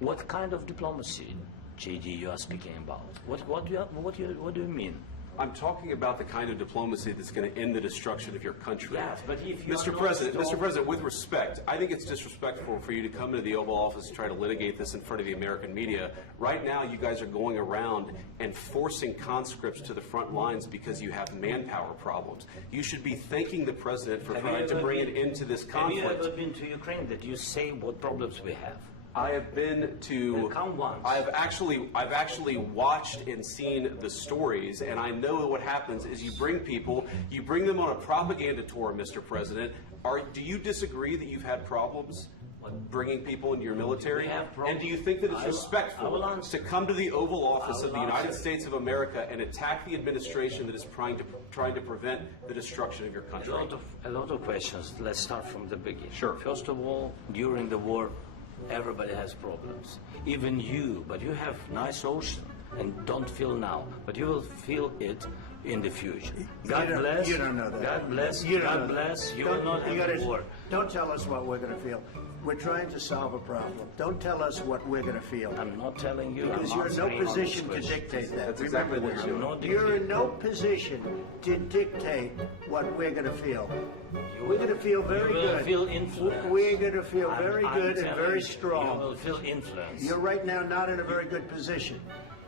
What kind of diplomacy, JD, you are speaking about? What do you mean? I'm talking about the kind of diplomacy that's going to end the destruction of your country. Yes, but if you Mr. President, with respect, I think it's disrespectful for you to come into the Oval Office and try to litigate this in front of the American media. Right now, you guys are going around and forcing conscripts to the front lines because you have manpower problems. You should be thanking the President for trying to bring an end to this conflict. Have you ever been to Ukraine that you say what problems we have? I have been to. Come once. I've actually watched and seen the stories, and I know what happens is you bring people, you bring them on a propaganda tour, Mr. President. Do you disagree that you've had problems bringing people into your military? And do you think that it's respectful to come to the Oval Office of the United States of America and attack the administration that is trying to prevent the destruction of your country? A lot of questions. Let's start from the beginning. Sure. First of all, during the war, everybody has problems, even you, but you have nice ocean and don't feel now, but you will feel it in the future. God bless. You don't know that. God bless. You don't God know bless. that. You will not have war. Don't tell us what we're going to feel. We're trying to solve a problem. Don't tell us what we're going to feel. I'm not telling you. Because you're in no position to dictate that. That's exactly what you're doing. You're in no position to dictate what we're going to feel. We're going to feel very good. You will feel influence. We're going to feel very good and very strong. You will feel influence. You're right now not in a very good position.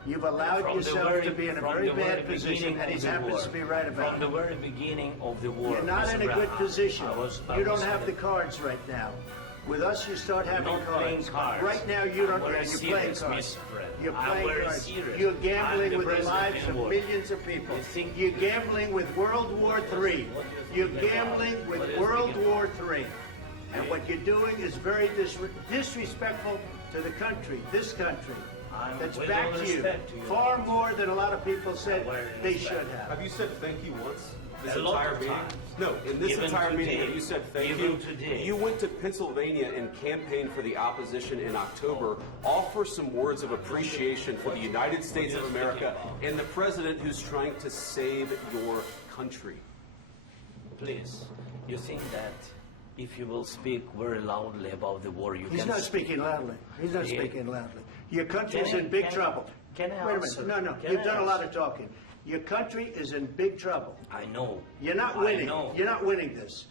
You've allowed yourself to be in a very bad position, and he happens to be right about it. From the very beginning of the war. You're not in a good position. You don't have the cards right now. With us, you start having cards. Right now, you don't. You're playing cards. You're playing cards. You're gambling with the lives of millions of people. You're gambling with World War III. You're gambling with World War III. And what you're doing is very disrespectful to the country, this country. That's backed you far more than a lot of people said they should have. Have you said thank you once? This entire meeting? No, in this entire meeting, have you said thank you? You went to Pennsylvania and campaigned for the opposition in October. Offer some words of appreciation for the United States of America and the president who's trying to save your country. Please, you think that if you will speak very loudly about the war, you can... He's not speaking loudly. He's not speaking loudly. Your country's in big trouble. Can I Wait a answer? minute. No, you've done a lot of talking. Your country is in big trouble. I know. You're not winning. You're not winning this.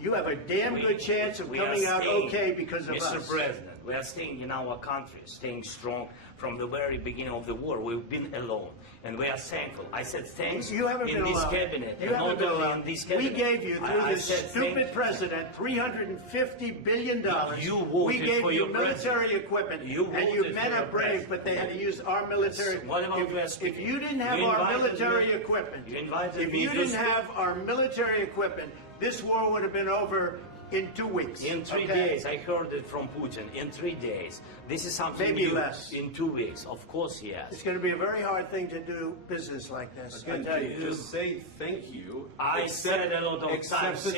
You have a damn good chance of coming out okay because of us. Mr. President, we are staying in our country, staying strong from the very beginning of the war. We've been alone, and we are thankful. I said thanks you haven't in been this alone. cabinet. You and haven't not been only alone. in this cabinet. We gave you, through this stupid president, $350 billion. You voted we gave for you your military president. equipment, You and you voted men for are your brave, president. but they had to use our military. What about If you didn't have our military equipment, if you didn't have our military equipment, this war would have been over in 2 weeks. In 3 days, I heard it from Putin. In 3 days, this is something Maybe new. less. In 2 weeks, of course, yes. It's going to be a very hard thing to do business like this. I tell you. Just say thank you. I said a lot of times to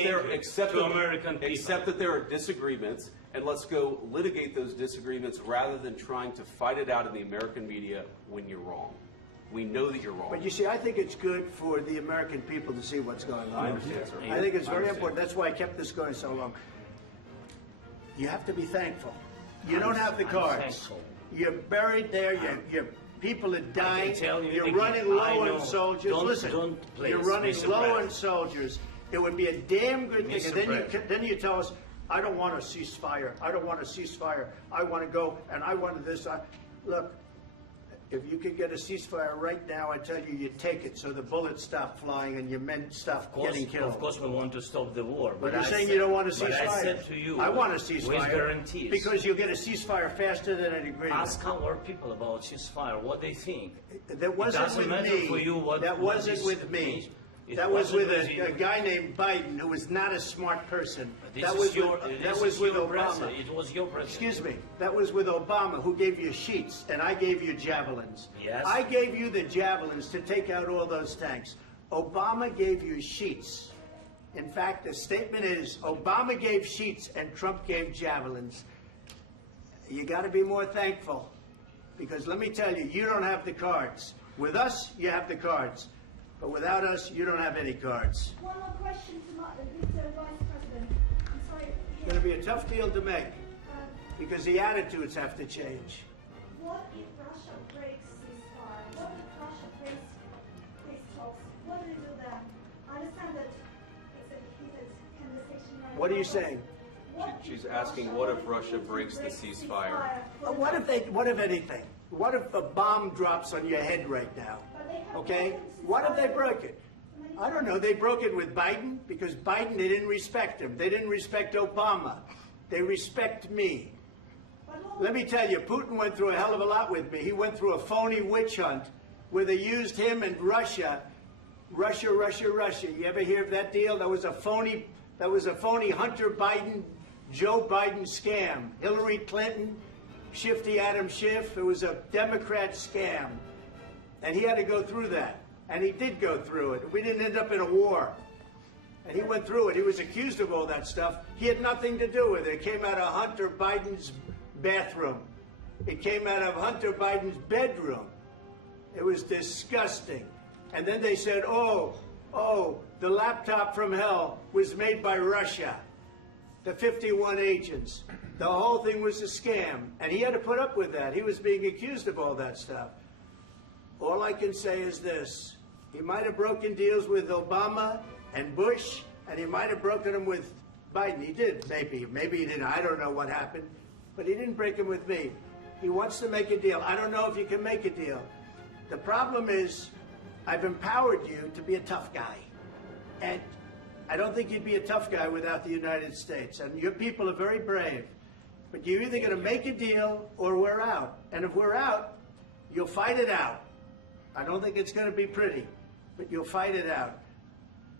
American people. Accept that there are disagreements, and let's go litigate those disagreements rather than trying to fight it out in the American media when you're wrong. We know that you're wrong. But you see, I think it's good for the American people to see what's going on. I understand, sir. I think it's very important. That's why I kept this going so long. You have to be thankful. You don't have the cards. You're buried there. Your people are dying. You're running low on soldiers. Listen, you're running low on soldiers. It would be a damn good thing. And then you tell us, I don't want a ceasefire. I don't want a ceasefire. I want to go, and I want this. Look. If you could get a ceasefire right now, I tell you, you take it so the bullets stop flying and your men stop getting killed. Of course, we want to stop the war. But you're saying you don't want a ceasefire. But I said to you, I want a ceasefire. With guarantees. Because you'll get a ceasefire faster than an agreement. Ask our people about ceasefire, what they think. That wasn't with me. That wasn't with me. That was with a guy named Biden, who was not a smart person. That was with Obama. It was your president. Excuse me. That was with Obama, who gave you sheets, and I gave you javelins. Yes. I gave you the javelins to take out all those tanks. Obama gave you sheets. In fact, the statement is, Obama gave sheets and Trump gave javelins. You got to be more thankful, because let me tell you, you don't have the cards. With us, you have the cards. But without us, you don't have any cards. One more question to Mr. Vice President. I'm sorry. It's going to be a tough deal to make. because the attitudes have to change. What if Russia breaks ceasefire? What if Russia breaks peace talks? What do you do then? I understand that it's a heated conversation right now. What are you saying? She's asking, what if Russia breaks the ceasefire? What if anything? What if a bomb drops on your head right now? Okay? What if they broke it? I don't know. They broke it with Biden because Biden, they didn't respect him. They didn't respect Obama. They respect me. Let me tell you, Putin went through a hell of a lot with me. He went through a phony witch hunt where they used him and Russia. Russia. You ever hear of that deal? That was a phony Hunter Biden, Joe Biden scam. Hillary Clinton, Shifty Adam Schiff. It was a Democrat scam. And he had to go through that. And he did go through it. We didn't end up in a war. And he went through it. He was accused of all that stuff. He had nothing to do with it. It came out of Hunter Biden's bathroom. It came out of Hunter Biden's bedroom. It was disgusting. And then they said, oh, the laptop from hell was made by Russia. The 51 agents. The whole thing was a scam. And he had to put up with that. He was being accused of all that stuff. All I can say is this. He might have broken deals with Obama and Bush, and he might have broken them with Biden. He did, maybe. Maybe he didn't. I don't know what happened. But he didn't break them with me. He wants to make a deal. I don't know if you can make a deal. The problem is, I've empowered you to be a tough guy. And I don't think you'd be a tough guy without the United States. And your people are very brave. But you're either going to make a deal or we're out. And if we're out, you'll fight it out. I don't think it's going to be pretty, but you'll fight it out.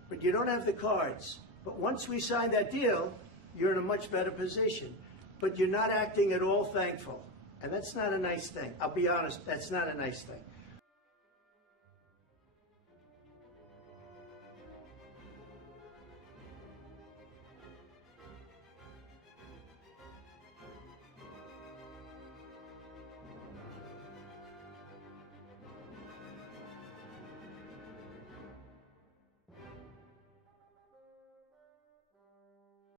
But you don't have the cards. But once we sign that deal, you're in a much better position. But you're not acting at all thankful. And that's not a nice thing. I'll be honest, that's not a nice thing.